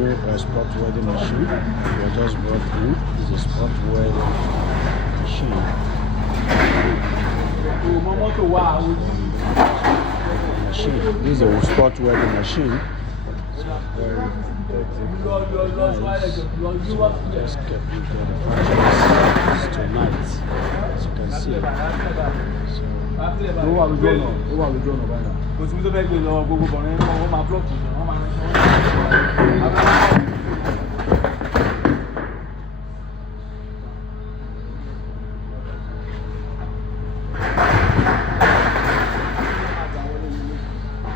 new spot welding machine. We just brought in. This is a spot welding machine. This is a spot welding machine. It's very nice. So just kept the functions tonight, as you can see. So